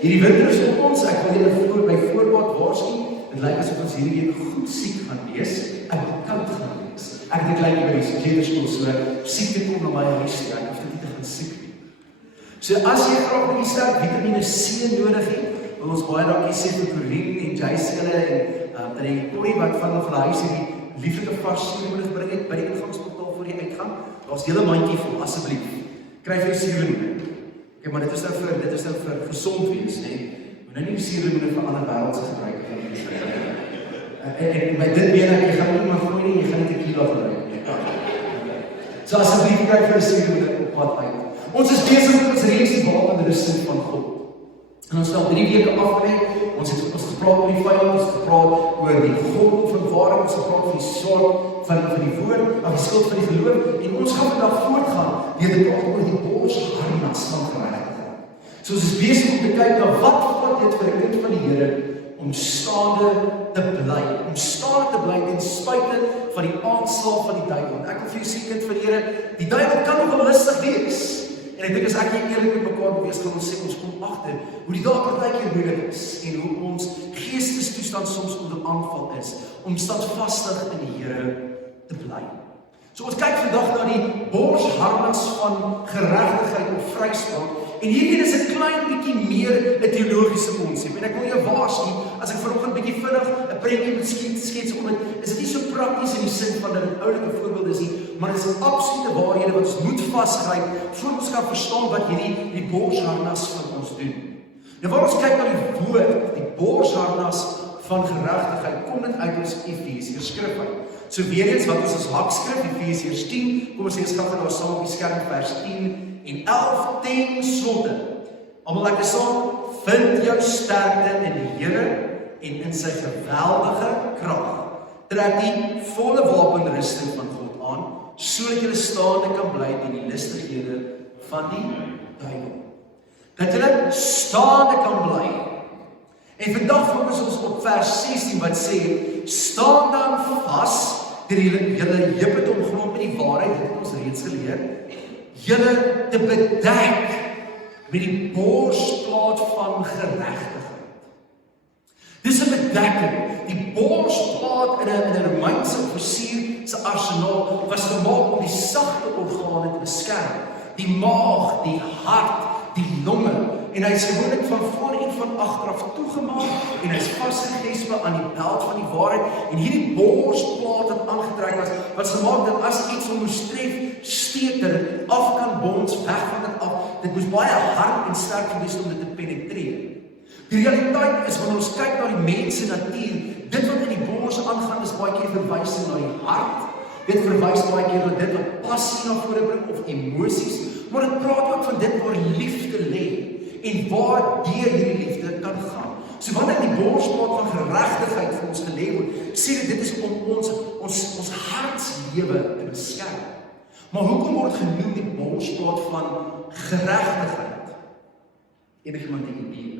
Hierdie winter is op ons, ek wil julle by voorbaat waarsku, dit lyk asof ons hierdie week goed siek gaan wees, ek wil koud gaan wees. Ek het gelyk by die kleuterskool, so siekte kom na my huis toe, ek hoef dit nie te gaan siek nie. So as jy graag die sterk vitamine C nodig het, wil ons baie dankie sê vir Corine en Jace hulle en die Corrie wat van hulle huis hierdie lieflike vars suurlemoene bring het by die ingangsportaal voor die uitgang. Daar's hele mandjie vol, asseblief. Kry vir suurlemoene. Okay, maar dit is nou vir gesond wees, né? Moet nou nie die suurlemoene vir ander wêreldse gebruik nie. En by dit meen ek, jy gaan nie maar gooi nie, jy gaan nie tequila gebruik nie. So asseblief kry vir suurlemoene op pad uit. Ons is besig met ons reeks die wapenrusting van God. En ons het al 3 weke afgelê. Ons het gepraat oor die vyand, ons het gepraat oor die gordel van waarheid, ons het gepraat oor die swaard van die woord, of die skild van die geloof. En ons gaan vandag voortgaan deur te praat oor die borsharnas van geregtigheid. So ons is besig om te kyk na wat vat dit vir 'n kind van die Here om staande te bly ten spyte van die aanslag van die duiwel. Ek wil vir jou sê, kind van die Here, die duiwel kan nog wel lustig wees. En ek dink as ek eerlik met mekaar wees, gaan ons sê ons kom agter hoe die dae partykeer moeilik is en hoe ons geestestoestand soms onder aanval is om standvastig in die Here te bly. So ons kyk vandag na die borsharnas van geregtigheid of vryspraak. En hierdie is 'n klein bietjie meer 'n teologiese konsep. En ek wil jou waarsku, as ek vanoggend bietjie vinnig 'n prentjie moet skets om dit, is dit nie so prakties in die sin van dat dit oulike voorbeelde is nie, maar dit is 'n absolute waarhede wat ons moet vasgryp voordat ons kan verstaan wat hierdie borsharnas van ons doen. Nou waar ons kyk na die woord, die borsharnas van geregtigheid, kom dit uit ons Efesiërs skrif uit. So weer eens wat ons as hakskrif Efesiërs 10, kom ons sê skaf dit daar saam op die skerm vers 10 en 11 ten slotte. Almal lekker saam, vind jou sterkte in die Here en in sy geweldige krag. Trek die volle wapenrusting van God aan, sodat jy staande kan bly teen die listighede van die duiwel. Dat jy staande kan bly. En vandag fokus ons op vers 16 wat sê, staan dan vas, deur julle heupe te omgrond met die waarheid, dit het ons reeds geleer, julle te bedek met die borsplaat van geregtigheid. Dis 'n bedekking. Die borsplaat in 'n Romeinse offisier se arsenaal was gemaak om die sagte organe te beskerm. Die maag, die hart, die longe. En hy is gewoonlik van voor en van agteraf toegemaak en hy is vasgegespe aan die beld van die waarheid. En hierdie borsplaat wat aangetrek was gemaak dat as iets hom moes tref, steek dat dit af kan bons, weg van dit af. Dit moes baie hard en sterk gewees om dit te penetreer. Die realiteit is, wanneer ons kyk na die mens se natuur, dit wat in die bors aangaan is baie keer verwysing na die hart. Dit verwys baie keer na dit wat passie na vore bring of emosies, maar dit praat ook van dit waar liefde lê en waar deur hierdie liefde kan gaan. So wanneer die borsplaat van geregtigheid vir ons gelê word, sê dit is om ons hartslewe te beskerm. Maar hoekom word genoem die borsplaat van geregtigheid? Enigiemand 'n idee?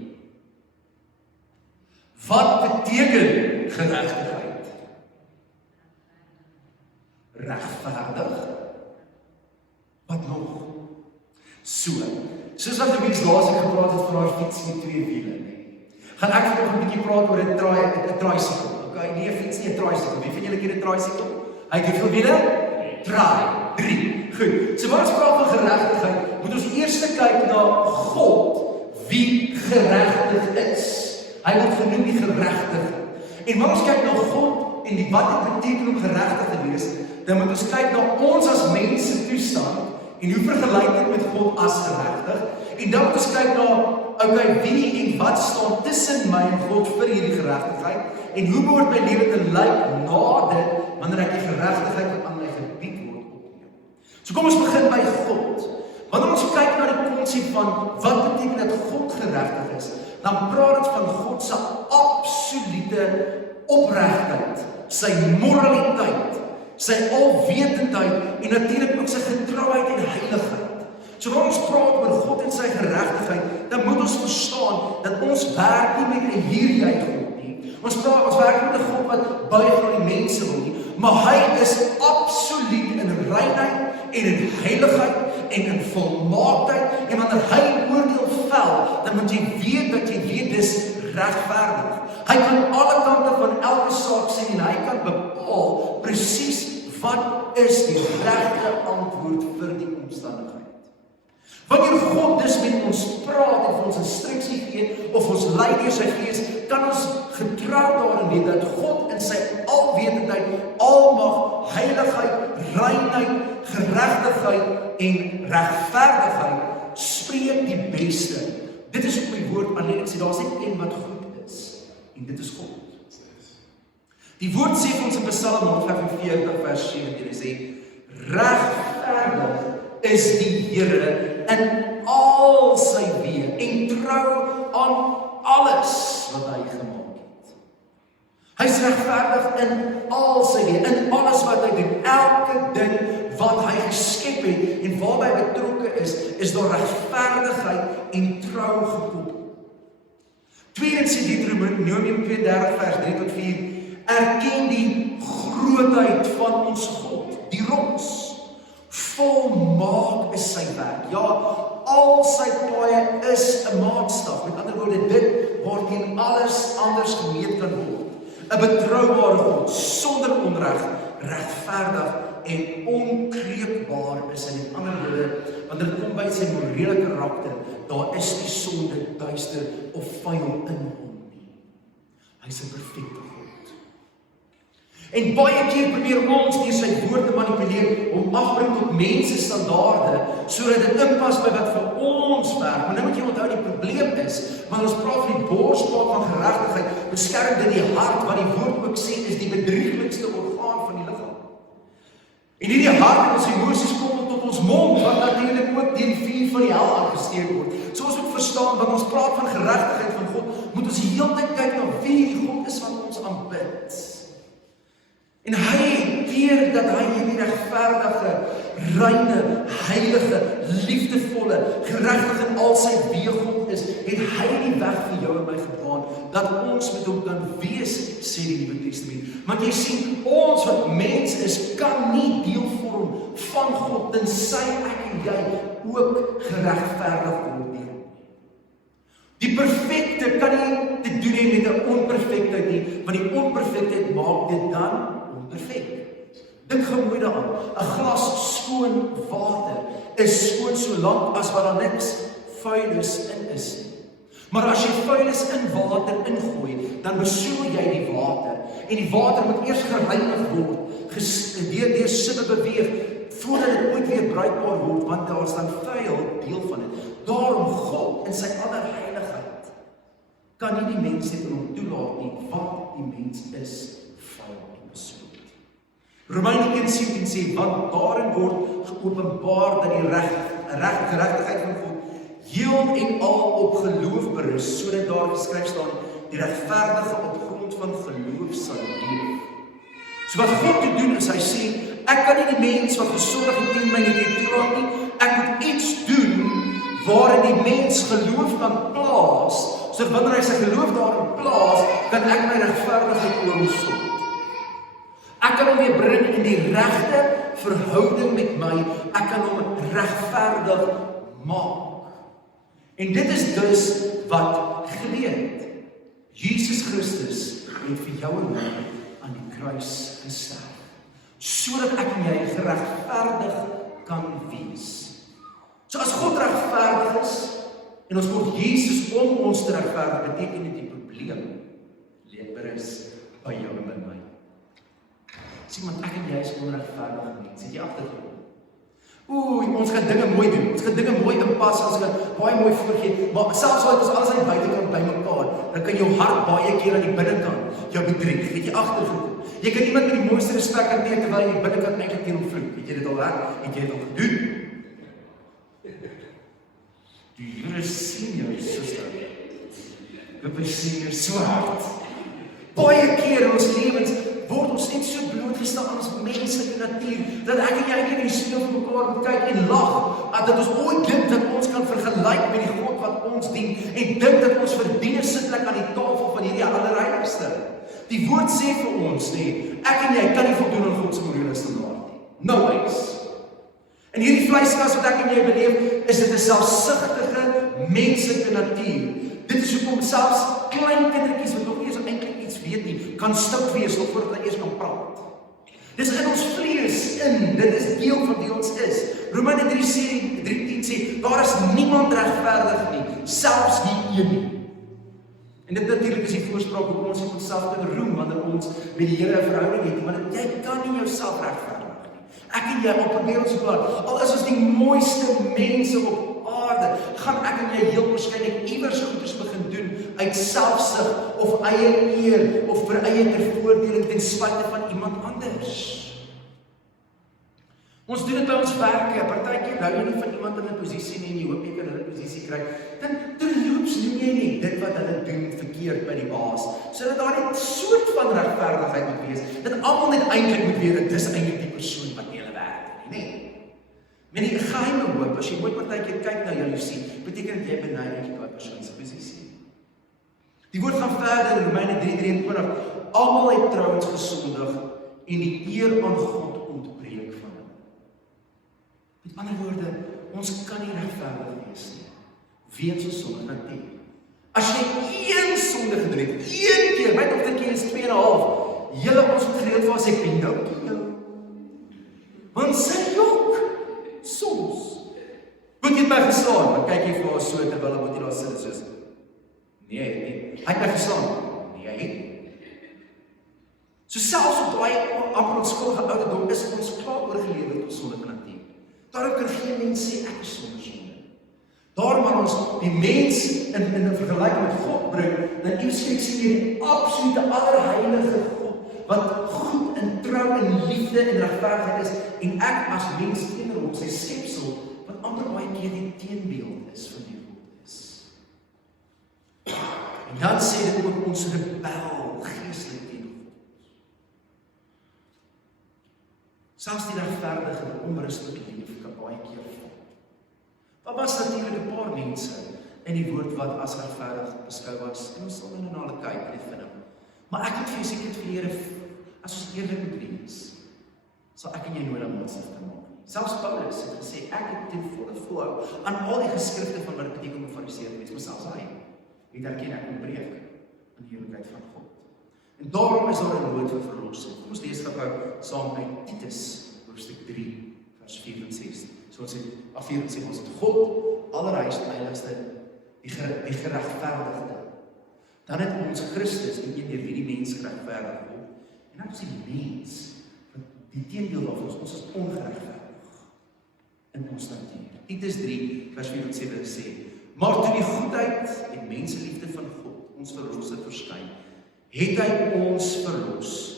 Wat beteken geregtigheid? Regverdig? Wat nog? Soos wat die mens laas gepraat het van haar fiets met 2 wiele, gaan ek nog 'n bietjie praat oor 'n tricycle. Okay, nie 'n fiets nie, 'n tricycle. Wie van julle ken 'n tricycle? Hy het hoeveel wiele? 3. Goed. So waar ons praat van geregtigheid, moet ons eers kyk na God, wie geregtig is. Hy word genoem die geregtige. En wanneer ons kyk na God en wat dit beteken om geregtig te wees, dan moet ons kyk na ons as mense toestand en hoe vergelyk dit met God as geregtig? En dan moet ons kyk na, okay, wie en wat staan tussen my en God vir hierdie geregtigheid? En hoe behoort my lewe te lyk na dit, wanneer ek die geregtigheid wat aan my gebied word opneem? So kom ons begin by God. Wanneer ons kyk na die konsep van wat beteken dat God geregtig is, dan praat dit van God se absolute opregtheid, sy moraliteit, sy alwetendheid en natuurlik ook sy getrouheid en heiligheid. So wanneer ons praat oor God en sy geregtigheid, dan moet ons verstaan dat ons werk nie met 'n hierdie God nie. Ons werk met 'n God wat buig na die mense wil nie, maar hy is absoluut in reinheid en in heiligheid en in volmaaktheid, en wanneer hy oordeel vel, tel, dan moet jy weet dat jy weet dis regverdig. Hy kan alle kante van elke saak sien en hy kan bepaal presies wat is die regte antwoord vir die omstandigheid. Wanneer God dus met ons praat en vir ons instruksie gee, of ons lei deur sy Gees, kan ons getrou daarin weet dat God in sy alwetendheid, almag, heiligheid, reinheid, geregtigheid en regverdigheid spreek die beste. Dit is op my woord alleen, ek sê daar is net een wat goed is, en dit is God. Die woord sê vir ons in Psalm 145 vers 17, hy sê, regverdig is die Here in al sy weë en trou aan alles wat hy gemaak het. Hy is regverdig in al sy weë, in alles wat hy doen, elke ding wat hy geskep het en waarby hy betrokke is daar regverdigheid en trou gekoppel. Tweedens sê Deuteronomium 32 vers 3 tot 4, erken die grootheid van ons God, die rots. Volmaak is sy werk. Ja, al sy paaie is 'n maatstaf. Met ander woorde, dit waarteen alles anders gemeet kan word. 'n Betroubare God, sonder onreg, regverdig en onkreukbaar is hy. Met ander woorde, wanneer dit kom by sy morele karakter, daar is nie sonde, duister of vuil in hom nie. Hy is 'n perfekte God. En baie keer probeer ons deur sy woord te manipuleer om afbring tot mense standaarde, sodat dit inpas by wat vir ons werk. Maar nou moet jy onthou die probleem is, wanneer ons praat van die borsplaat van geregtigheid, beskerm dit die hart, wat die woord ook sê is die bedrieglikste orgaan van die liggaam. En hierdie hart en ons emosies kom tot ons mond, wat natuurlik ook deur die vuur van die hel aangesteek word. So ons moet verstaan, wanneer ons praat van geregtigheid van God, moet ons die hele tyd kyk na wie die God is wat ons aanbid. En hy keer dat hy hierdie regverdige, reine, heilige, liefdevolle, geregtig in al sy weë God is, het hy die weg vir jou en my gebaan, dat ons met hom kan wees, sê die Nuwe Testament. Want jy sien, ons wat mens is, kan nie deel vorm van God, tensy ek en jy ook geregverdig word deur hom. Die perfekte kan nie te doen hê met 'n onperfektheid nie, want die onperfektheid maak dit dan perfek. Dink gou mooi daaraan. 'n glas skoon water is skoon solank as wat daar niks vuilis in is nie. Maar as jy vuilis in water ingooi, dan besoedel jy die water. En die water moet eers gereinig word, deur sinne beweeg, voordat dit ooit weer bruikbaar word, want daar is dan vuil deel van dit. Daarom God in sy allerheiligheid kan nie die mens net in hom toelaat nie, want die mens is vuil en besoedeld. Romeine 1:17 sê, want daarin word geopenbaar dat die geregtigheid van God heel en al op geloof berus, sodat daar geskryf staan, die regverdige op grond van geloof sal leef. So wat God te doen is, hy sê, ek kan nie die mens wat gesondig en teen my net toelaat nie, ek moet iets doen waarin die mens geloof kan plaas, so wanneer hy sy geloof daarin plaas, kan ek my regverdigheid oor hom stop. Ek kan hom weer bring in die regte verhouding met my, ek kan hom regverdig maak. En dit is dus wat gebeur het. Jesus Christus het vir jou en my aan die kruis gesterf, sodat ek en jy geregverdig kan wees. So as God regverdig is, en ons word Jesus om ons te regverdig, beteken dit die probleem lê berus by jou en by my. Sien, want ek en jy is onregverdige mense, het jy agtergekom? Ons gaan dinge mooi doen, ons gaan dinge mooi inpas, ons gaan baie mooi voorgee, maar selfs al het ons alles aan die buitekant by mekaar, dan kan jou hart baie keer aan die binnekant jou bedrieg, het jy agtergekom? Jy kan iemand met die mooiste respek hanteer, terwyl jy die binnekant eintlik teen hom vloek. Het jy dit al reg? Het jy dit al gedoen? Die Here sien jou, suster. Dit sien jou so hard. Baie keer in ons lewens word ons net so blootgestel aan ons menslike natuur, dat ek en jy in die spieël van mekaar moet kyk en lag, dat ons ooit dink dat ons kan vergelyk met die God wat ons dien, en dink dat ons verdien 'n sitplek aan die tafel van hierdie allerheiligste. Die woord sê vir ons, ek en jy kan nie voldoen aan God se morele standaard nie. No ways. In hierdie vleiskas wat ek en jy beleef, is dit 'n selfsugtige menslike natuur. Dit is hoekom selfs klein kindertjies wat nog nie eens eintlik iets weet nie, kan stout wees voordat hulle eers kan praat. Dis in ons vlees in, dit is deel van wie ons is. Romeine 3:10 sê, daar is niemand regverdig nie, selfs nie een nie. En dit natuurlik is die voorspraak hoekom ons nie onsself kan roem wanneer ons met die Here 'n verhouding het, want jy kan nie jouself regverdig nie. Ek en jy op probeer ons plaas. Al is ons die mooiste mense op aarde, gaan ek en jy heel waarskynlik iewers goeders begin doen uit selfsug of eie eer of vir eie tervoordeling ten spyte van iemand anders. Ons doen dit by ons werke, partykeer hou jy nie van iemand in 'n posisie nie en jy hoop jy kan hulle posisie kry. Dan terloops doen jy nie dit wat hulle doen verkeerd by die baas, sodat daar 'n soort van regverdigheid moet wees, dat almal net eintlik moet weet dat dis eintlik die persoon wat nie hulle werk nie, nee. Met die geheime hoop, as jy ooit partykeer kyk na jaloesie, beteken dit jy beny eintlik daai persoon se posisie. Die woord gaan verder in Romeine 3:23, almal het trouens gesondig en die eer aan God ontbreek van hom. Met ander woorde, ons kan nie regverdig wees nie, weens ons sondige natuur. As jy een sonde gedoen het, een keer, my dogtertjie is 2,5, julle ons moet gereeld vir haar sê, Pinocchio. Want sy jok, soms. Moet jy het my geslaan, dan kyk jy vir haar so, terwyl hy moet jy daar sit, soos, nee, hy het my geslaan, nee, hy het. So selfs op daai amper onskuldige ouderdom is ons klaar oorgelewe tot sondige natuur. Daarom kan geen mens sê ek is sonder sonde. Daarom kan ons die mens in 'n vergelyking met God bring, dan skryf sien jy die absolute allerheilige God, wat goed en trou en liefde en regverdigheid is, en ek as mens teenoor hom, sy skepsel, wat amper baie keer die teenbeeld is van wie God is. En dan sê dit ook ons rebel geestelik teen God. Selfs die regverdige en onrustige lewe kan baie keer val. Daar was natuurlik 'n paar mense in die woord wat as regverdig beskou was, en ons sal nou na hulle kyk en vind. Maar ek het seker vir die Here, as ons eerlik moet wees, sal ek en jy nooit aan onsself kan maak nie. Selfs Paulus het gesê, ek het ten volle volhou aan al die geskrifte van wat dit beteken om 'n Fariseer te wees, maar selfs hy het erken ek ontbreek aan die heerlikheid van God. En daarom is daar 'n nood vir verlossing. Kom ons lees gou saam uit Titus, hoofstuk 3, vers 4 en 6. So ons het, 4 en 6, ons het God, allerheiligste, heiligste, die geregverdigde. Dan het ons Christus, en deur wie die mens geregverdig word. En dan is die mens, die teendeel daarvan, ons is ongeregverdig in ons natuur. Titus 3, vers 4 en 7 sê, maar toe die goedheid en menseliefde van God, ons verlosser verskyn, het hy ons verlos.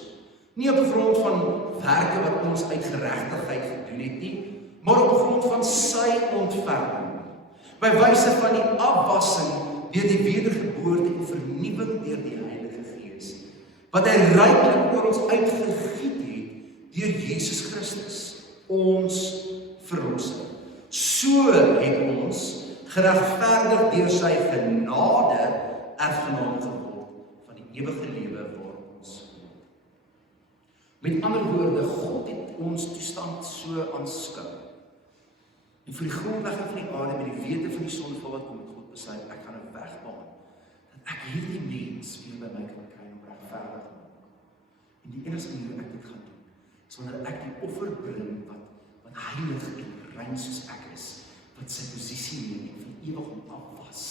Nie op grond van werke wat ons uit geregtigheid gedoen het nie, maar op grond van sy ontferming, by wyse van die afwassing deur die wedergeboorte en vernuwing deur die Heilige Gees, wat hy ryklik oor ons uitgegiet het deur Jesus Christus, ons verlosser. So het ons geregverdig deur sy genade erfgenaam geword van die ewige lewe waar ons woon. Met ander woorde, God het ons toestand so aanskou. En vir die grondlegging van die aarde, met die wete van die sondeval wat kom, het God besluit, ek gaan 'n weg baan, dat ek hierdie mens weer by my kan kry om regverdig te maak. En die enigste manier ek dit gaan doen, is wanneer ek die offer bring wat heilig en rein soos ek is, wat sy posisie neem en vir ewig om afwas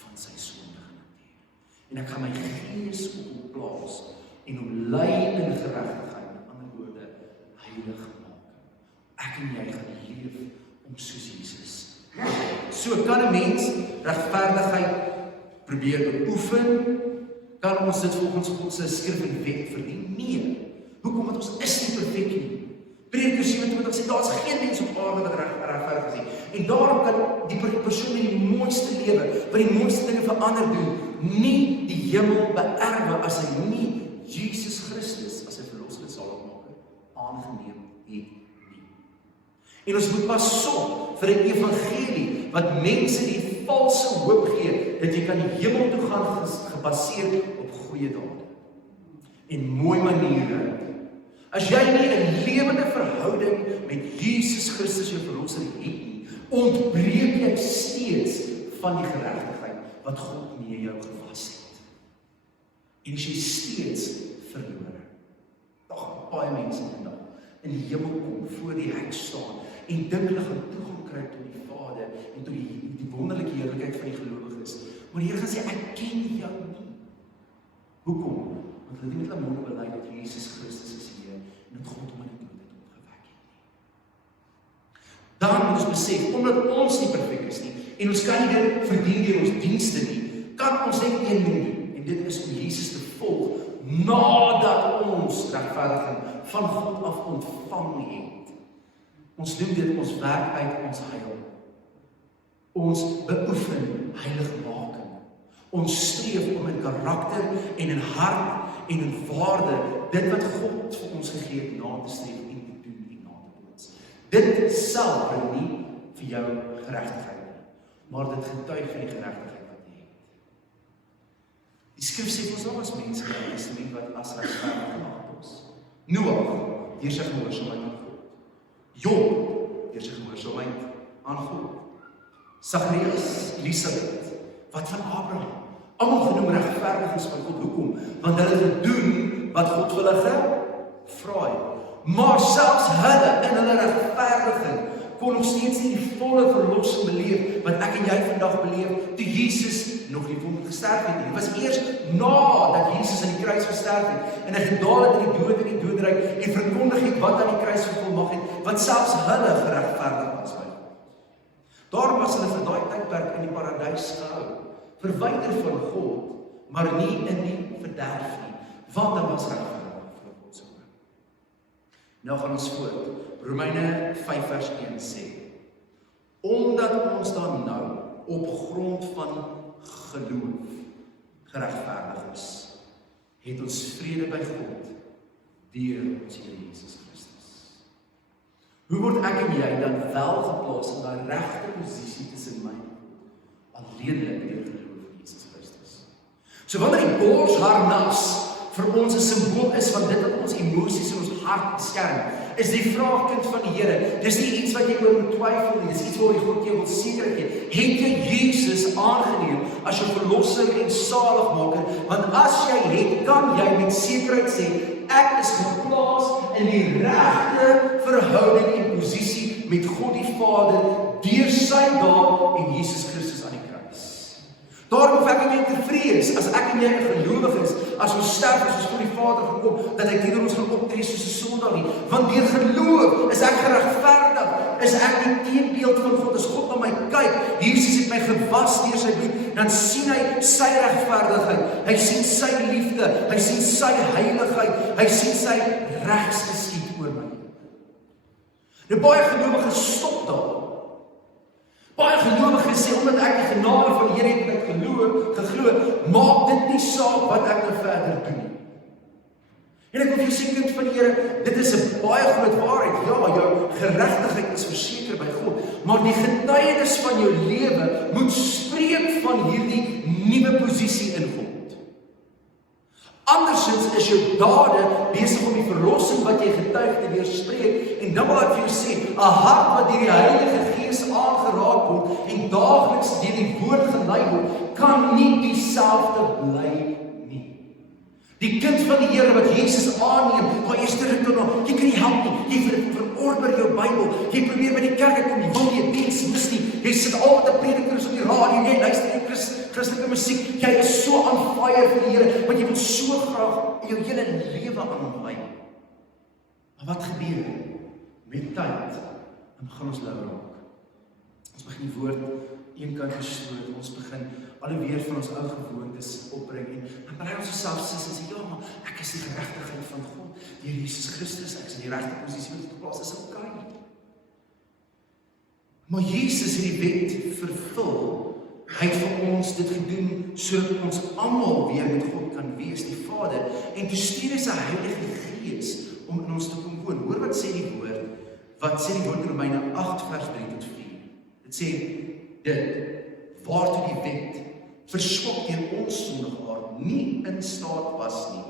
van sy sondige natuur. En ek gaan my gees op hom plaas en hom lei in geregtigheid, met ander woorde, heilig maak. Ek en jy gaan leef om soos Jesus. So kan 'n mens regverdigheid probeer beoefen? Kan ons dit volgens God se skrif en wet verdien? Nee. Hoekom? Want ons is nie perfek nie. Prediker 27 sê, daar is geen mens op aarde wat regverdig is nie. En daarom kan die persoon met die mooiste lewe, wat die mooiste dinge vir ander doen, nie die hemel beerwe as hy nie Jesus Christus as sy verlosser en saligmaker aangeneem het nie. En ons moet pas op vir 'n evangelie wat mense die valse hoop gee dat jy kan die hemel toe gaan gebaseer op goeie dade en mooi maniere. As jy nie 'n lewende verhouding met Jesus Christus jou verlosser het nie, ontbreek jy steeds van die geregtigheid wat God mee jou gewas het. En as jy steeds verlore. Daar gaan baie mense vandag in die hemel kom, voor die hek staan en dink hulle gaan toegang kry tot die Vader en tot die wonderlike heerlikheid van die gelowiges. Maar die Here gaan sê, ek ken jou nie. Hoekom? Want hulle het nie met hulle mond bely dat Jesus Christus is Heer en dat God hom in die dood het opgewek het nie. Dan moet ons besef, omdat ons nie perfek is nie en ons kan nie dit verdien deur ons dienste nie, kan ons net een ding doen en dit is om Jesus te volg nadat ons regverdiging van God af ontvang het. Ons doen dit, ons werk uit ons heil. Ons beoefen heiligmaking. Ons streef om in karakter en in hart en in waarde dit wat God vir ons gegee het na te streef en te doen en na te bots. Dit self bring nie vir jou geregtigheid nie, maar dit getuig van die geregtigheid wat jy het. Die skrif sê ons daar was mense in die Testament wat as regverdig gemaak is. Noag, deur sy gehoorsaamheid aan God. Job, deur sy gehoorsaamheid aan God. Sagarius, Elisabeth, wat van Abraham? Almal genoem regverdiges van God. Hoekom? Want hulle het gedoen wat God vir hulle gevra het. Maar selfs hulle in hulle regverdiging kon nog steeds nie die volle verlossing beleef wat ek en jy vandag beleef toe Jesus nog nie vir ons gesterf het nie. Dit was eers nadat Jesus aan die kruis gesterf het en hy gedaal het in die dood en die doodryk en verkondig het wat aan die kruis vervolg het, wat selfs hulle geregverdig was by God. Daarom was hulle vir daai tydperk in die paradys gehou, verwyder van God, maar nie in die verderf nie, want hulle was regverdig voor God se oë. Nou gaan ons voort. Romeine 5 vers 1 sê, omdat ons dan nou op grond van geloof geregverdig is, het ons vrede by God deur ons Here Jesus Christus. Hoe word ek en jy dan wel geplaas in daai regte posisie tussen my alleenlik deur geloof in Jesus Christus? So wanneer die borsharnas vir ons 'n simbool is van dit wat ons emosies in ons hart beskerm, is die vraag, kind van die Here, dis nie iets wat jy oor moet twyfel nie, dis iets waar jy God jou wil seker gee. Het jy Jesus aangeneem as jou verlosser en saligmaker? Want as jy het, kan jy met sekerheid sê, ek is geplaas in die regte verhouding en posisie met God die Vader deur sy daad en Jesus Christus aan die kruis. Daarom hoef ek en jy te vrees, as ek en jy 'n gelowige is, as ons sterf, as ons voor die Vader gekom, dat hy teenoor ons gaan optree soos 'n sondaar nie. Want deur geloof is ek geregverdig, is ek die teenbeeld van God. As God na my kyk, Jesus het my gewas deur sy bloed, dan sien hy sy regverdigheid, hy sien sy liefde, hy sien sy heiligheid, hy sien sy regsgeskied oor my. Nou baie gelowiges stop daar. Baie gelowiges sê, omdat ek die genade van die Here het en ek geglo, maak dit nie saak wat ek nou verder doen nie. En ek wil vir jou sê, kind van die Here, dit is 'n baie groot waarheid. Ja, jou geregtigheid is verseker by God, maar die getuienis van jou lewe moet spreek van hierdie nuwe posisie in God. Andersins is jou dade besig om die verlossing wat jy getuig te weerspreek, en dan wil ek vir jou sê, 'n hart wat deur die Heilige Gees aangeraak word en daagliks deur die woord gelei word, kan nie dieselfde bly nie. Die kind van die Here wat Jesus aanneem, gaan eers terug toe na, jy kan nie help nie, jy verorber jou Bybel, jy probeer by die kerk kom, jy wil nie 'n diens mis nie, jy sit altyd 'n predikers op die radio, jy luister nie Christelike musiek, jy is so on fire vir die Here, want jy wil so graag jou hele lewe aan hom wy. Maar wat gebeur? Met tyd, dan begin ons lou raak. Ons begin die woord eenkant verstoot, ons begin alweer van ons ou gewoontes opbring en dan bly ons osself sis en sê, ja, maar ek is die geregtigheid van God deur Jesus Christus, ek is in die regte posisie met die plaas, is okay. Maar Jesus het die wet vervul. Hy het vir ons dit gedoen sodat ons almal weer met God kan wees, die Vader, en toe stuur hy sy Heilige Gees om in ons te kom woon. Hoor wat sê die woord? Wat sê die woord in Romeine 8 vers 3 tot 4? Dit sê dit, waartoe die wet verswak deur ons sondige hart nie in staat was nie,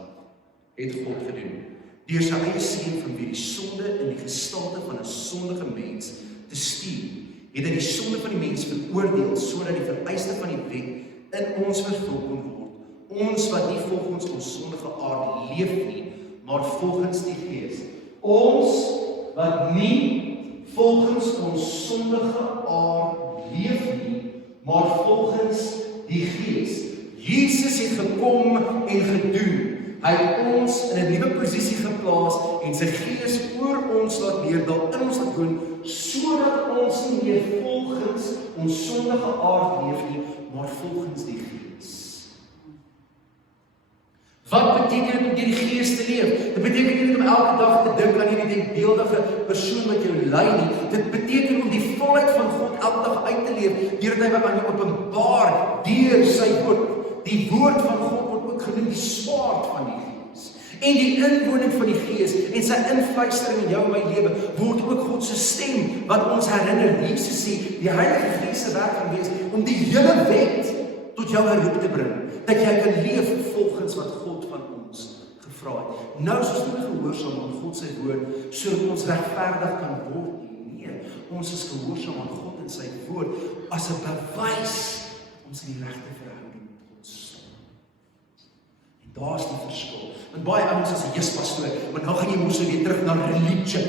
het God gedoen. deur sy eie seun van wie die sonde in die gestalte van 'n sondige mens te stuur, het hy die sonde van die mens veroordeel, sodat die vereiste van die wet in ons vervul kon word. Ons wat nie volgens ons sondige aard leef nie, maar volgens die Gees. Ons wat nie volgens ons sondige aard leef nie, maar volgens die Gees. Jesus het gekom en gedoen. Hy het ons in 'n nuwe posisie geplaas en sy Gees oor ons laat neerdal, in ons laat woon, sodat ons nie meer volgens ons sondige aard leef nie, maar volgens die Gees. Wat beteken dit om deur die Gees te leef? Dit beteken nie om elke dag te dink aan hierdie denkbeeldige persoon wat jou lei nie. Dit beteken om die volheid van God elke dag uit te leef, deurdat hy aan jou openbaar deur sy woord. Die woord van God word ook genoem die swaard van die Gees. En die inwoning van die Gees en sy influistering in jou en my lewe word ook God se stem wat ons herinner. Jesus sê, die Heilige Gees se werk gaan wees om die hele wet tot jou herroep te bring, dat jy kan leef volgens wat God van ons gevra het. Nou is ons nie gehoorsaam aan God se woord sodat ons regverdig kan word nie. Nee, ons is gehoorsaam aan God en sy woord as 'n bewys ons in die regte verhouding met God staan. En daar's die verskil. Want baie ouens as 'n pastoor, maar nou gaan jy mos weer terug na religie.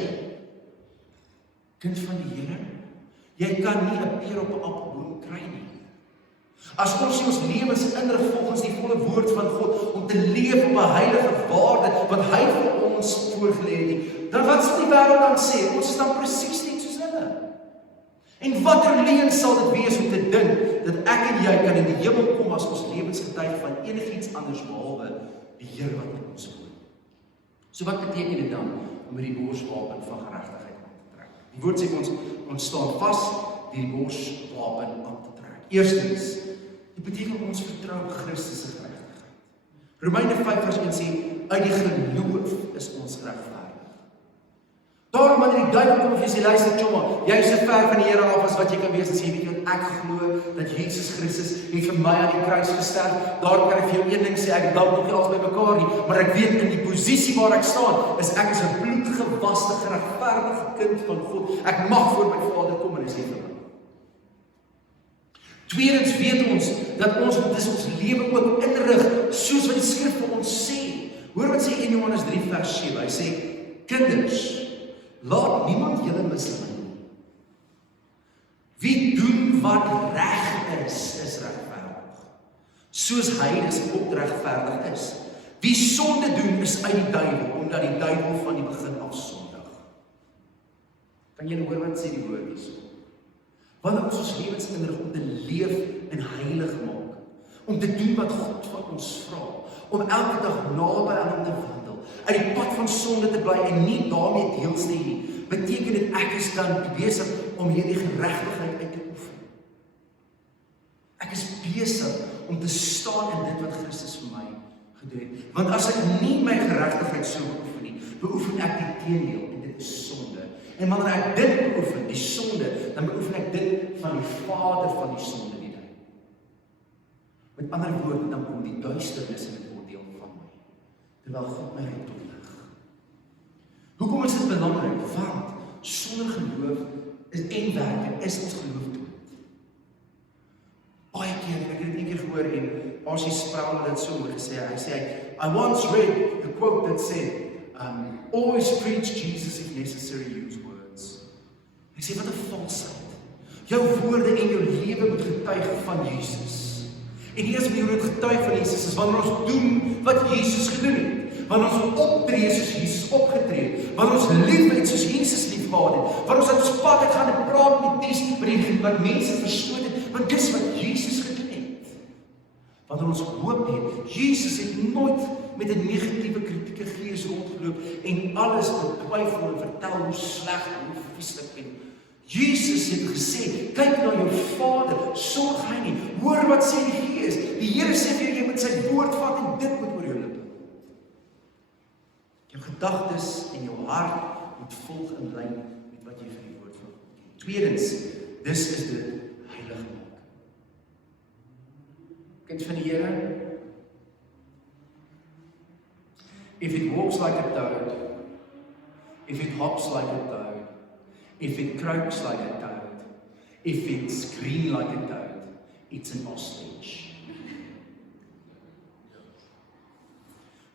Kind van die Here, jy kan nie 'n peer op 'n appelboom kry nie. As ons ons lewens inrig volgens die volle woord van God, om te leef op 'n heilige waarde, wat hy vir ons voorgelê het nie, dan wat sal die wêreld dan sê? Ons is dan presies net soos hulle. En watter leuen sal dit wees om te dink, dat ek en jy kan in die hemel kom as ons lewens getuig van enigiets anders behalwe die Here wat met ons woon. So wat beteken dit dan, om met die borswapen van geregtigheid aan te trek? Die woord sê vir ons staan vas, die borswapen aan te trek. Eerstens, dit beteken ons vertrou op Christus se geregtigheid. Romeine 5:1 sê, uit die geloof is ons geregverdig. Daarom wanneer die duivel kom of jy sê, luister Choma, jy is so ver van die Here af as wat jy kan wees, en sê, weet jy wat, ek glo dat Jesus Christus het vir my aan die kruis gesterf, daarom kan ek vir jou een ding sê, ek dalk nog nie alles by mekaar nie, maar ek weet in die posisie waar ek staan, is ek as 'n bloedgewaste, geregverdige kind van God, ek mag voor my Vader kom en hy sê vir my. Tweedens weet ons, dat ons moet ons lewe ook inrig, soos wat die skrif vir ons sê. Hoor wat sê 1 Johannes 3 vers 7, hy sê, kinders, laat niemand julle mislei nie. Wie doen wat reg is regverdig, soos hy ook regverdig is. Wie sonde doen, is uit die duiwel, omdat die duiwel van die begin af sondig. Kan jy hoor wat sê die woord hierso? Wanneer ons lewens inrig om te leef en heilig maak, om te doen wat God van ons vra, om elke dag naby aan hom te wandel, uit die pad van sonde te bly en nie daarmee deels te hê nie, beteken dit ek is dan besig om hierdie geregtigheid uit te oefen. Ek is besig om te staan in dit wat Christus vir my gedoen het. Want as ek nie my geregtigheid sou beoefen nie, beoefen ek die teendeel en dit is sonde. En wanneer ek dit beoefen, die sonde, dan beoefen ek dit van die vader van die sonde, die duiwel. Met ander woorde, dan kom die duisternis in dit word deel van my, terwyl God my roep tot lig. Hoekom is dit belangrik? Want sonder geloof en werke is ons geloof dood. Baie keer, ek het dit 'n keer gehoor en as jy spraak dit so oor gesê, hy sê, I once read a quote that said, always preach Jesus if necessary, use words. Ek sê, wat 'n valsheid. Jou woorde en jou lewe moet getuig van Jesus. En die eerste manier hoe dit getuig van Jesus is wanneer ons doen wat Jesus gedoen het. Wanneer ons optree soos Jesus opgetree het. Wanneer ons lief het soos Jesus lief gehad het. Wanneer ons uit ons pad uit gaan en praat met die wat mense verstoot het, want dis wat Jesus gedoen het. Wanneer ons hoop het, Jesus het nooit met 'n negatiewe kritieke gees rondgeloop en alles betwyfel en vertel hoe sleg en hoe vieslik en Jesus het gesê, kyk na jou Vader, sorg hy nie, hoor wat sê die Gees. Die Here sê vir jou, jy moet sy woord vat en dit moet oor jou lippe. Jou gedagtes en jou hart moet volg in lyn met wat jy van die woord van God ken. Tweedens, dis is dit heilig maak. Kind van die Here, If it walks like a toad, if it hops like a toad, if it croaks like a toad, if it screams like a toad, it's an ostrich.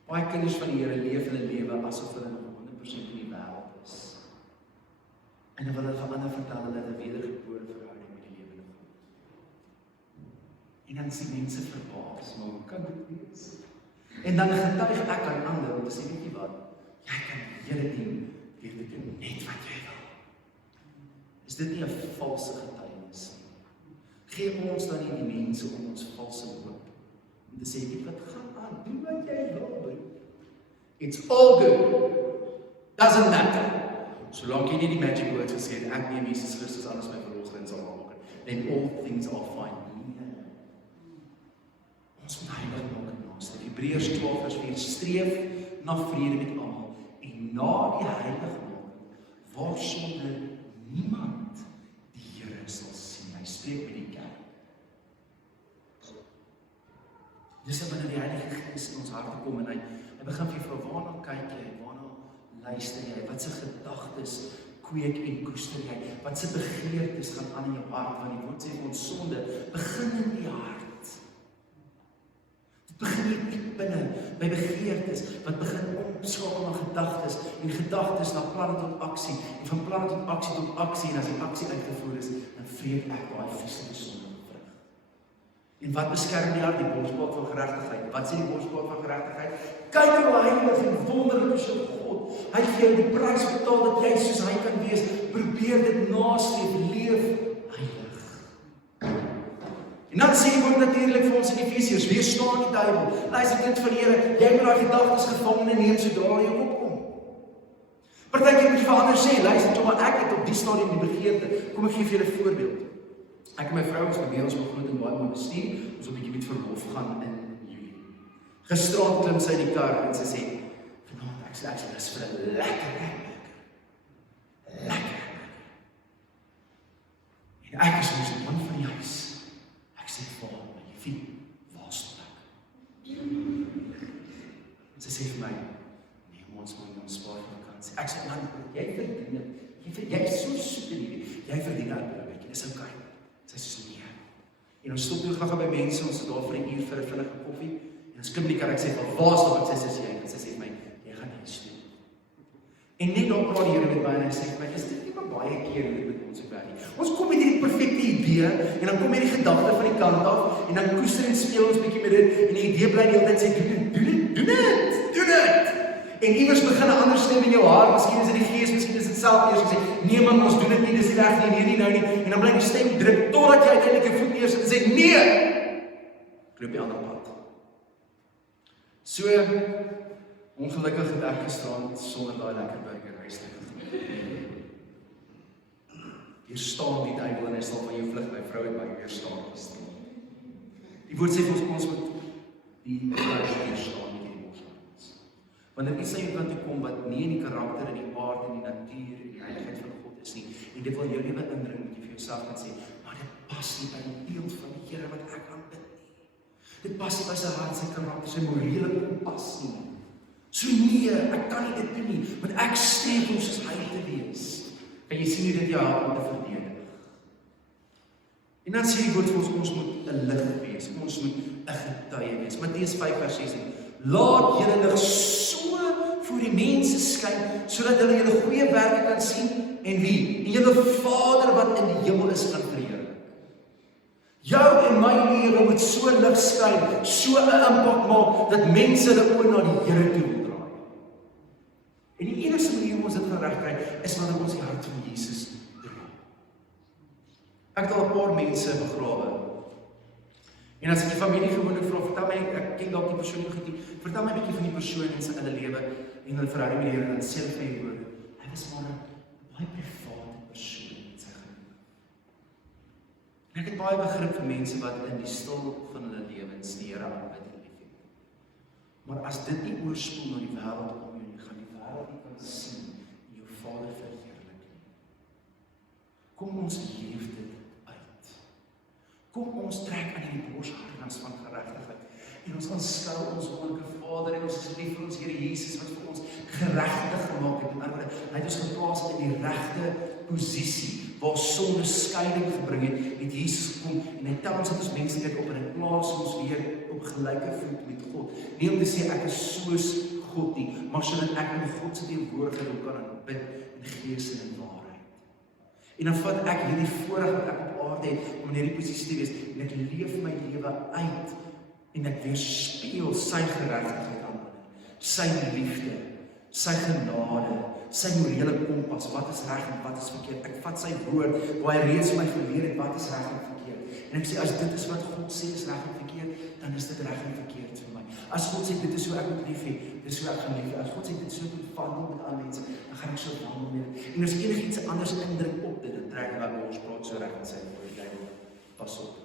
Baie kinders van die Here leef hulle lewe asof hulle nog 100% in die wêreld is. En dan wil hulle vir ander vertel hulle het 'n wedergebore verhouding met die lewende God. En dan sien mense verbaas, maar hoe kan dit wees? En dan getuig ek aan ander om te sê, weet jy wat? Jy kan die Here dien deur te doen net wat jy wil. Is dit nie 'n valse getuienis nie? Gee ons dan nie die mense om ons valse hoop om te sê, weet wat gaan aan, doen wat jy wil doen. It's all good. Doesn't matter. Solank jy nie die magic words gesê het, ek neem Jesus Christus alles my verlosser en sal maak, then all things are fine. Ons moet heilig maak in ons. Hebreërs 12:4 streef na vrede met almal en na die heiligmaking waar sonder niemand die Here sal sien. Hy streef met die kerk. Dis wanneer die Heilige Gees in ons harte kom en hy begin vir jou vra, waarna kyk jy, waarna luister jy, wat se gedagtes kweek en koester jy, wat se begeertes gaan aan in jou hart, want die woord sê ons sonde begin in die hart. Dit begin hier diep binne, by begeertes, wat begin omskakel na gedagtes, en gedagtes na planne tot aksie, en van planne tot aksie, en as die aksie uitgevoer is, dan vreet ek baie vreeslike sonde vrug. En wat beskerm die hart? Die borsplaat van geregtigheid. Wat sê die borsplaat van geregtigheid? Kyk hoe heilig en wonderlik is jou God. Hy het vir jou die prys betaal dat jy soos hy kan wees. Probeer dit nastreef, leef heilig. En dan sê die woord natuurlik vir ons in Efesiërs, weerstaan die duiwel. Luister kind van die Here, jy moet daai gedagtes gevangene neem sodra jy opkom. Partykeer moet jy vir ander sê, luister toe, maar ek het op die stadium die begeerte. Kom ek gee vir julle 'n voorbeeld. Ek en my vrou ons probeer ons begroting en baie mooi bestuur, ons 'n bietjie met verlof gaan in Julie. Gisterand klim sy in die kar en sy sê, vanaand ek sê dis vir 'n lekker hamburger. Lekker. En ek is ons man van die huis. Ek sê vir haar, my liefie, waar stop ek? En sy sê vir my, nee, ons moet ons spaar vir vakansie. Ek sê, man, jy verdien dit. Jy is so soet in hierdie. Jy verdien dit 'n bietjie, dis okay. Sy sê nee. En ons stop toe gou by mense, ons sit daar vir 'n uur vir 'n vinnige koffie. En ons klim in die kar, ek sê, waar stop ek? Sy sê jy. En sy sê vir my, jy gaan huis toe. En net daar praat die Here met my en hy sê vir my, is dit nie maar baie keer hoe dit met ons werk nie. Ons kom met hierdie perfekte idee en dan kom hierdie gedagte van die kant af en dan koester en speel ons bietjie met dit en die idee bly die hele tyd sê, doen dit. En iewers begin 'n ander stem in jou hart, miskien is dit die Gees, miskien is dit self eers gesê, nee man, ons doen dit nie, dis nie reg nie, nee nie nou nie. En dan bly die stem druk totdat jy uiteindelik 'n voet neersit en sê nee. Loop die ander pad. So ongelukkig het ek gestaan sonder daai lekker burger huis te gaan. Hier staan die duiwel en hy sal van jou vlug, my vrou het my weerstaan gestaan. Die woord sê vir ons moet die vleis weerstaan met die borsplaat. Wanneer iets aan jou kant toe kom wat nie in die karakter en die aard en die natuur en die heiligheid van God is nie, en dit wil jou lewe indring, moet jy vir jouself kan sê, maar dit pas nie by die beeld van die Here wat ek aanbid nie. Dit pas nie by sy hart, sy karakter, sy morele kompas nie. So nee, ek kan nie dit doen nie, want ek streef om soos hy te wees. Kan jy sien hoe dit jou help om te verdedig? En dan sê die woord vir ons moet 'n lig wees, ons moet 'n getuie wees. Matteus 5:16. Laat julle lig so voor die mense skyn, sodat hulle julle goeie werke kan sien en wie? En julle Vader wat in die hemel is kan verheerlik. Jou en my lewe moet so lig skyn, so 'n impak maak dat mense hulle oë na die Here toe wil draai. En die enigste manier om ons dit gaan regkry is wanneer ons die hart van Jesus dra. Ek het al 'n paar mense begrawe. En as ek die familie gewoonlik vra, vertel my, ek ken dalk die persoon nie goed nie, vertel my 'n bietjie van die persoon en sy lewe en hulle verhouding met die Here en dan sê hulle vir my hoor, hy was maar 'n baie private persoon met sy geloof. En ek het baie begrip vir mense wat in die stil van hulle lewens die Here aanbid en liefhet. Maar as dit nie oorspoel na die wêreld om jou nie, gaan die wêreld nie kan sien en jou Vader verheerlik nie. Kom ons leef dit uit. Kom ons trek aan die borshardings van geregtigheid. En ons aanskou ons wonderlike Vader, en ons is lief vir ons Here Jesus, wat vir ons geregtig gemaak het. Hy het ons geplaas in die regte posisie, waar sonde skeiding gebring het Jesus gekom, en hy tel ons in ons menslikheid op, en hy plaas ons weer op gelyke voet met God. Nie om te sê, ek is soos God nie, maar sodat ek in God se teenwoordigheid ook kan aanbid, in gees en in waarheid. En dan vat ek hierdie voorreg wat ek op aarde het, om in hierdie posisie te wees, en ek leef my lewe uit, en ek weerspieël sy geregtigheid aan ander, sy liefde, sy genade, sy morele kompas, wat is reg en wat is verkeerd. Ek vat sy woord, waar hy reeds my geleer het, wat is reg en verkeerd. En ek sê, as dit is wat God sê is reg en verkeerd, dan is dit reg en verkeerd vir my. As God sê, dit is hoe ek moet lief hê, dit is hoe ek gaan lief hê. As God sê, dit is hoe ek moet wandel met ander mense, dan gaan ek so wandel met dit. En as enigiets anders indruk op dit, dan trek my bors praat so reg en sê, pas op.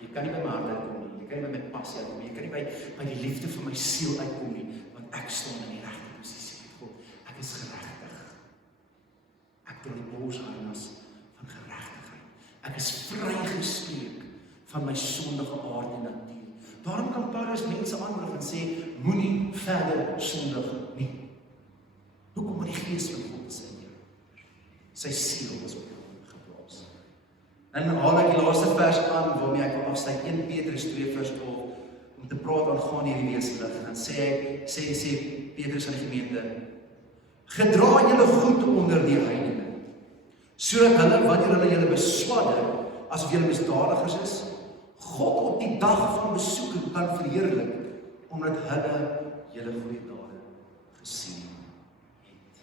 Jy kan nie by my hart uitkom nie, jy kan nie by my passie uitkom nie, jy kan nie by die liefde van my siel uitkom nie, want ek staan in die regte posisie met God. Ek is geregtig. Ek dra die borsharnas van geregtigheid. Ek is vrygespreek van my sondige aard en natuur. Daarom kan Paulus mense aanmoedig en sê, moenie verder sondig nie. Hoekom? Want die gees van God is in jou. Sy siel is op jou geplaas. En haal ek die laaste vers aan, waarmee ek wil afsluit, 1 Petrus 2 vers 12, om te praat aangaande hierdie weeslig. En dan sê Petrus aan die gemeente, gedra julle goed onder die heidene, sodat hulle, wanneer hulle julle beswadder, asof julle misdadigers is, God op die dag van besoeking kan verheerlik, omdat hulle julle goeie dade gesien het.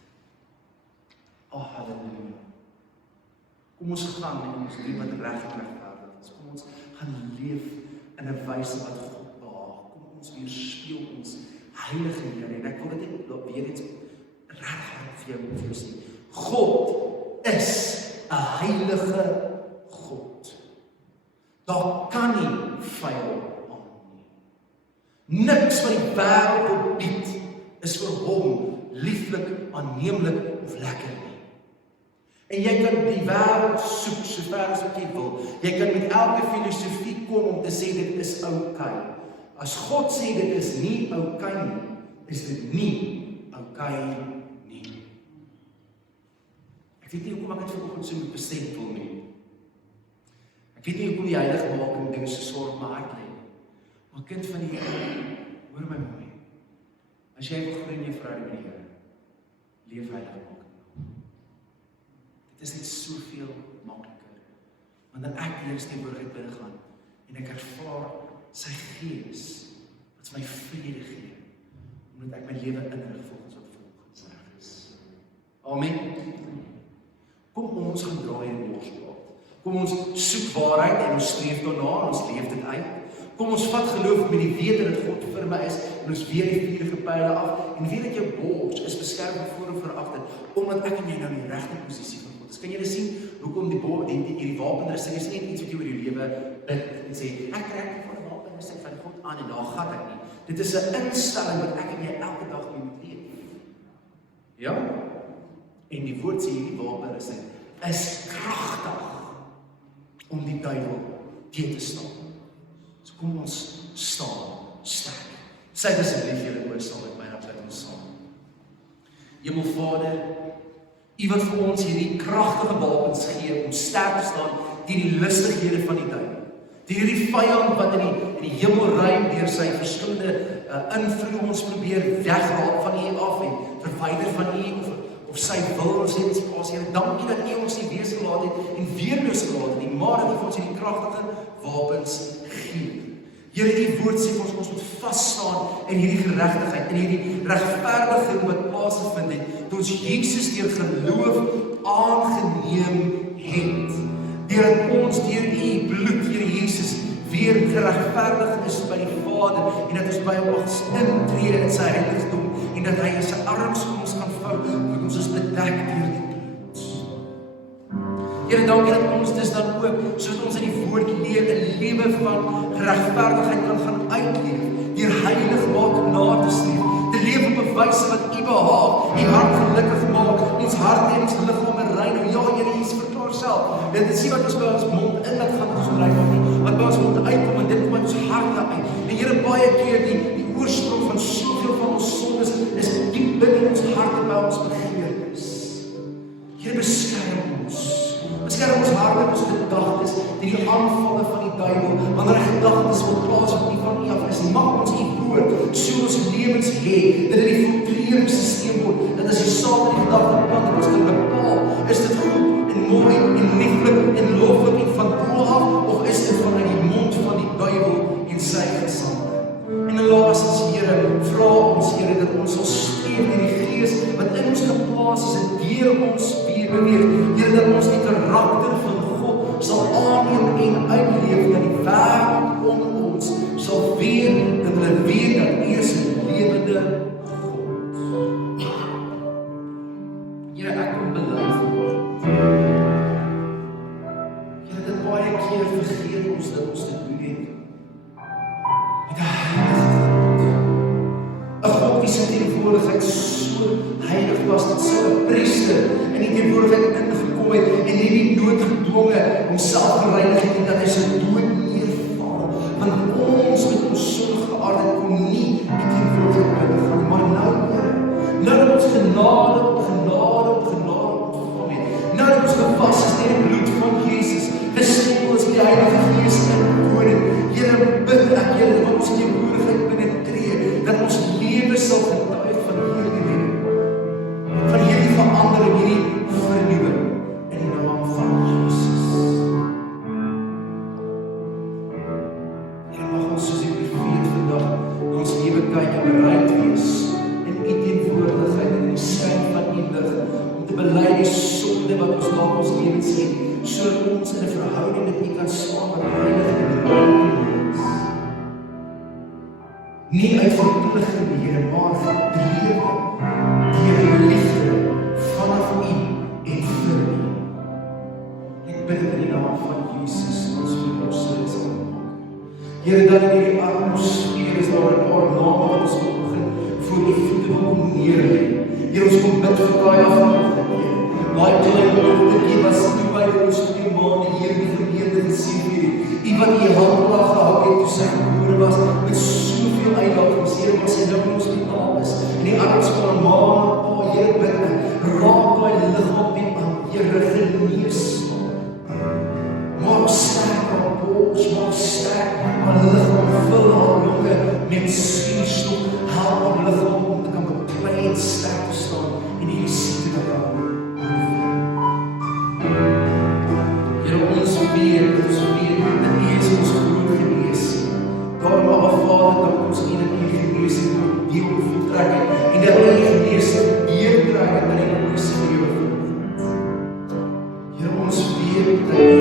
Halleluja. Kom ons gaan en ons leef wat reg en regverdig is. Kom ons gaan leef in 'n wyse wat God behaag. Kom ons weerspieël ons heilige Here. En ek wil dit weer eens regtig vir jou sê. God is 'n heilige God. Daar kan nie vyand aan nie. Niks wat die wêreld wil bied is vir hom lieflik, aanneemlik of lekker nie. En jy kan die wêreld soek so ver as wat jy wil. Jy kan met elke filosofie kom om te sê dit is oukei. As God sê dit is nie oukei nie, is dit nie oukei nie. Ek weet nie hoekom ek dit vanoggend so moet besef wil nie. Ek weet nie hoekom die heiligmaking ding so swaar op my hart lê. Maar kind van die Here, hoor my mooi. As jy wil groei in jou verhouding met die Here, leef heiligmaking. Dit is net soveel makliker. Want dan ek die Here se teenwoordigheid binne gaan en ek ervaar sy gees wat my vrede gee, omdat ek my lewe inrig volgens wat volgens reg is. Amen. Kom ons gaan draai in die borsplaat. Kom ons soek waarheid en ons streef daarna en ons leef dit uit. Kom ons vat geloof met die wete dat God vir my is en ons weer die vurige pyle af en weet dat jou bors is beskerm voor en veragter omdat ek en jy nou in die regte posisie van God is. Kan jy dit sien hoekom die wapenrusting is nie iets wat jy oor jou lewe bid en sê ek trek vir 'n wapenrusting van God aan en daar gaan ek nie. Dit is 'n instelling wat ek en jy elke dag mee moet leef. Ja? En die woord sê hierdie wapenrusting is kragtig om die duiwel teen te staan. So kom ons staan sterk. Sy asseblief julle oë saam met my en bid ons saam. Hemelvader, U wat vir ons hierdie kragtige wapens gee om sterk te staan teen die lustighede van die duiwel. Teen hierdie vyand wat in die hemelruim deur sy verskillende invloede ons probeer wegraak van U af en verwyder van U of sy wil ons hê ons plaas. Here, dankie dat U ons nie wees gelaat het en weerloos gelaat het nie, maar dat U ons hierdie kragtige wapens gee. Here, U woord sê ons moet vas staan in hierdie geregtigheid, in hierdie regverdiging wat plaasgevind het, toe ons Jesus deur geloof aangeneem het. Deurdat ons deur U bloed, Here Jesus, weer geregverdig is by die Vader en dat ons by hom mag intree in sy heiligdom en dat hy sy arms om ons kan vou, want ons is bedek deur die bloed. Here, dankie dat ons dis dan ook, soos ons in die woord leer, 'n lewe van regverdigheid kan gaan uitleef, deur heilig maak na te streef, te leef op 'n wyse wat U behaag, U hart gelukkig maak, ons hart en ons liggame rein. Ja, Here Jesus, verklaar self. Dit is nie wat ons by ons mond in laat gaan ons rein maak nie, wat by ons moet uitkom en dit kom uit ons harte uit. En Here, baie keer die oorsprong van soveel van ons sondes is diep binne in ons harte by ons begeertes. Here, beskerm ons. Beskerm ons harte en ons gedagtes teen die aanvalle van die duiwel. Wanneer gedagtes wat plaas wat nie van U af is, mag ons U woord so ons lewens hê, dat dit die filtreringssysteem word, dat as jy saam met die gedagte plant, dat ons kan bepaal, is dit goed en mooi en lieflik en loflik en van bo af, of is dit vanuit die mond van die duiwel en sy gesande? En laastens, Here, vra ons, Here, dat ons sal streef in die Gees wat in ons geplaas is en deur ons beweeg. Here, dat ons die karakter van God sal aanneem en uitleef, dat die wêreld om ons sal weet, dat hulle weet dat U is 'n lewende God. Here, ek kom bely vanmôre. Here, dat baie keer vergeet ons dat ons dit doen het. Met 'n heilige God. 'n God wie sy teenwoordigheid so heilig was, dat so 'n priester in die teenwoordigheid ingekom het en nie die noodgedwonge homself gereinig het en dat hy sy dood neerval. Want ons met ons sondige aardheid kon nie die teenwoordigheid uitgaan. Maar nou, Here, nou dat ons genade op genade op genade ontvang het, nou dat ons gewas is deur die bloed van Jesus, gestempel is die Heilige Gees in woning. Here, bid ek, Here, dat ons in die teenwoordigheid binnentree, dat ons lewe sal getuig van hierdie lewe, van hierdie verandering, hierdie vernuwing in die naam van Jesus. Here, mag ons soos die profeet vandag na ons lewe kyk en bereid wees in U teenwoordigheid en in die skyn van U lig om te bely die sonde wat ons dalk ons lewens het, sodat ons in 'n verhouding met U kan staan wat heilig en rein is. Nie uit verpligting, Here, maar gedrewe deur liefde vanaf U en vir U. Ek bid in die naam van Jesus, ons verlosser is gemaak. Here, dat in hierdie atmosfeer is daar 'n paar name wat ons vanoggend voor U voete wil kom neerlê. Here, ons kom bid vir daai vanoggend, Here. Daai klein dogtertjie was toe by ons 2 maande hier in die gemeente gesien hierdie. U wat U hand laag gehou het toe sy gebore was, met soveel uitdagings, Here, wat sy nou in ons hospitaal is. En die arms van haar ma en pa, Here, bid ek, raak daai liggaam nie aan, Here, genees haar. Maak sterk haar bols, maak sterk haar liggaam, vul haar longe met suurstof, help haar liggaam om te kan beklei en sterk te staan en hierdie siekte te kan oorwin. Here, ons weet dat U is ons groot geneesheer. Daarom, Abba Vader, dank ons U dat U geneesing moet deel voltrek het en dat U geneesing deurtrek het in die mooiste lewe van ons. Here, ons weet dat U